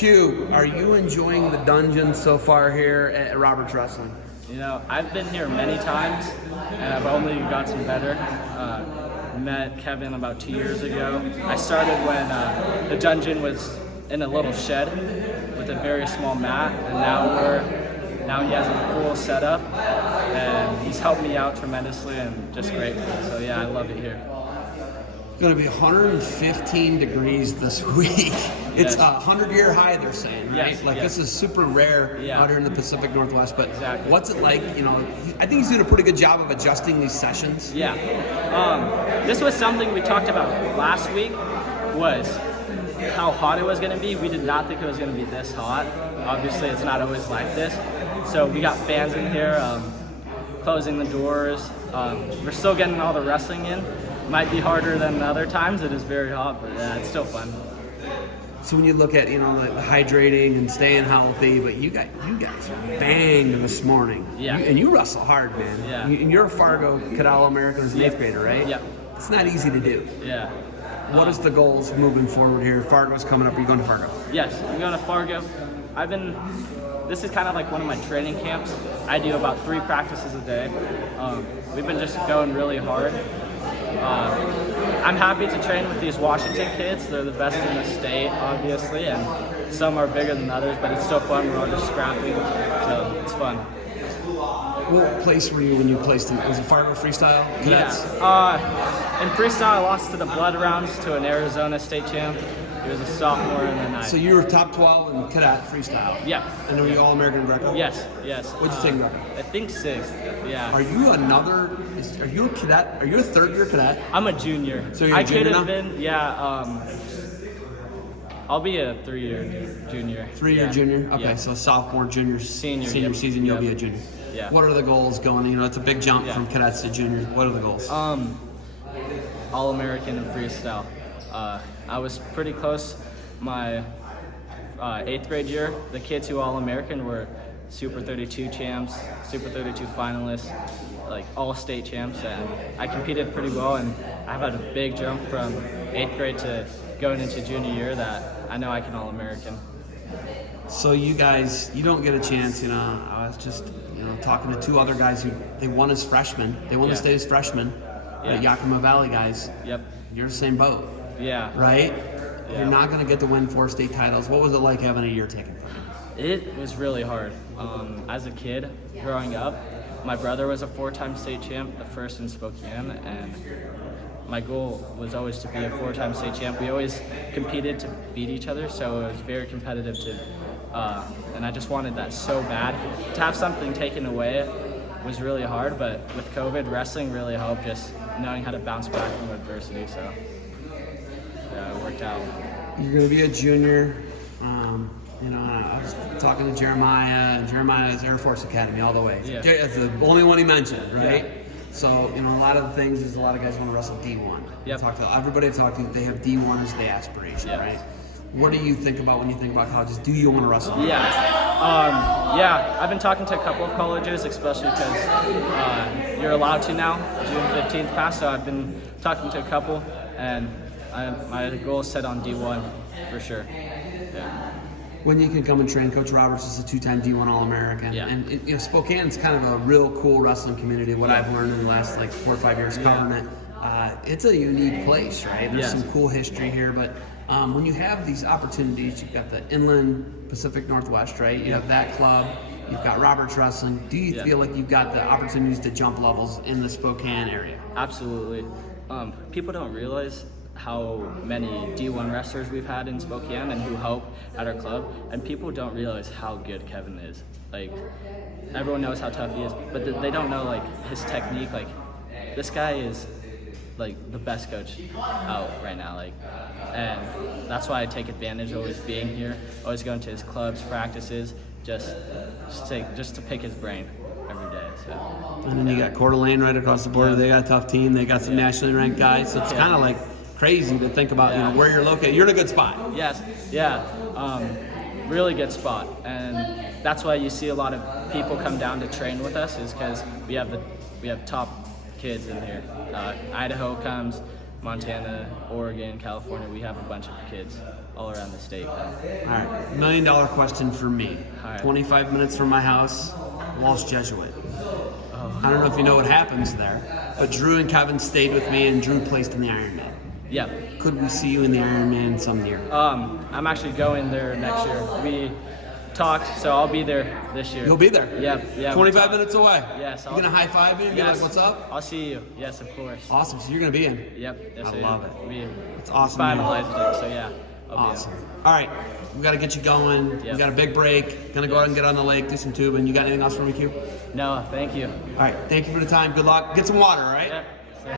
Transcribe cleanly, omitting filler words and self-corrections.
Q, are you enjoying the dungeon so far here at Roberts Wrestling? You know, I've been here many times, and I've only gotten better. Met Kevin about 2 years ago. I started when the dungeon was in a little shed with a very small mat, and now he has a full setup, and he's helped me out tremendously, and just grateful. So yeah, I love it here. It's going to be 115 degrees this week. It's a 100-year high, they're saying, right? Yes, This is super rare out here in the Pacific Northwest. But Exactly. what's it like? You know, I think he's doing a pretty good job of adjusting these sessions. Yeah. This was something we talked about last week, was how hot it was going to be. We did not think it was going to be this hot. Obviously, it's not always like this. So we got fans in here, closing the doors. We're still getting all the wrestling in. Might be harder than other times. It is very hot, but it's still fun. So when you look at, the hydrating and staying healthy, but you guys banged this morning. Yeah. And you wrestle hard, man. Yeah. And you're a Fargo Kid All-American as an 8th grader, right? Yep. It's not easy to do. Yeah. What is the goals moving forward here? Fargo's coming up. Are you going to Fargo? Yes, I'm going to Fargo. This is kind of like one of my training camps. I do about 3 practices a day. We've been just going really hard. I'm happy to train with these Washington kids. They're the best in the state, obviously, and some are bigger than others, but it's still fun. We're all just scrapping, so it's fun. What place were you when you placed in? Was it Fargo Freestyle Cadets? Yeah. In freestyle, I lost to the Blood Rounds to an Arizona state champ. He was a sophomore, and then So you were top 12 in cadet freestyle? Yeah. And then were you All-American Greco? Yes. What'd you take, Greco? I think 6th, yeah. Are you are you a cadet? Are you a 3rd-year cadet? I'm a junior. So you're a junior now? I could have been, I'll be a 3-year junior. 3-year junior? Okay, Yeah. so sophomore, junior, Senior, senior yep. season, you'll Yep. be a junior. Yeah. What are the goals going? It's a big jump from cadets to juniors. What are the goals? All-American in freestyle. I was pretty close my 8th grade year. The kids who All-American were Super 32 champs, Super 32 finalists, like all state champs, and I competed pretty well, and I've had a big jump from 8th grade to going into junior year that I know I can All-American. So you guys, you don't get a chance, I was just, talking to 2 other guys who, they won as freshmen. They won the state as freshmen. The Yakima Valley guys. Yep. You're the same boat. Yeah. Right? Yeah. You're not going to get to win 4 state titles. What was it like having a year taken from you? It was really hard. As a kid, growing up, my brother was a 4-time state champ, the first in Spokane, and my goal was always to be a 4-time state champ. We always competed to beat each other, so it was very competitive and I just wanted that so bad. To have something taken away was really hard, but with COVID, wrestling really helped, just knowing how to bounce back from adversity, so yeah, it worked out. You're going to be a junior. I was talking to Jeremiah, and Jeremiah's Air Force Academy all the way. Yeah. That's the only one he mentioned, right? Yeah. So, a lot of the things is a lot of guys want to wrestle D1. Yep. Everybody I've talked to, they have D1 as the aspiration, Yeah. right? What do you think about when you think about colleges? Do you want to wrestle? Yeah, I've been talking to a couple of colleges, especially because you're allowed to now. June 15th passed, so I've been talking to a couple, and my goal is set on D1 for sure. Yeah. When you can come and train, Coach Roberts is a 2-time D1 All-American. Yeah. And Spokane's kind of a real cool wrestling community, what I've learned in the last 4 or 5 years covering it. It's a unique place, right? There's some cool history here, but when you have these opportunities, you've got the Inland Pacific Northwest, right? You have that club, you've got Roberts Wrestling. Do you feel like you've got the opportunities to jump levels in the Spokane area? Absolutely. People don't realize how many D1 wrestlers we've had in Spokane and who help at our club, and people don't realize how good Kevin is. Like, everyone knows how tough he is, but they don't know his technique. This guy is the best coach out right now, and that's why I take advantage of always being here, always going to his clubs, practices, just to pick his brain every day. So. And then you got Coeur d'Alene right across the border. They got a tough team. They got some nationally ranked guys, so it's kind of crazy to think about where you're located. You're in a good spot. Yes, yeah, really good spot, and that's why you see a lot of people come down to train with us, is because we have top kids in here. Idaho comes, Montana, Oregon, California. We have a bunch of kids all around the state. All right, $1 million question for me. All right. 25 minutes from my house, Walsh Jesuit. I don't know if you know what happens there, but Drew and Kevin stayed with me, and Drew placed in the Ironman. Yeah. Could we see you in the Ironman some year? I'm actually going there next year. We talked, so I'll be there this year. You'll be there? Yeah. 25 minutes away? Yes. You gonna high five me and be like, what's up? I'll see you. Yes, of course. Awesome, so you're gonna be in. Yep. Yes, I love it. We It's awesome, man. finalized it, so yeah. I'll Awesome. All right, we got to get you going. We Yep. got a big break. Gonna go out and get on the lake, do some tubing. You got anything else for me, Q? No, thank you. All right, thank you for the time. Good luck. Get some water, all right? Yep.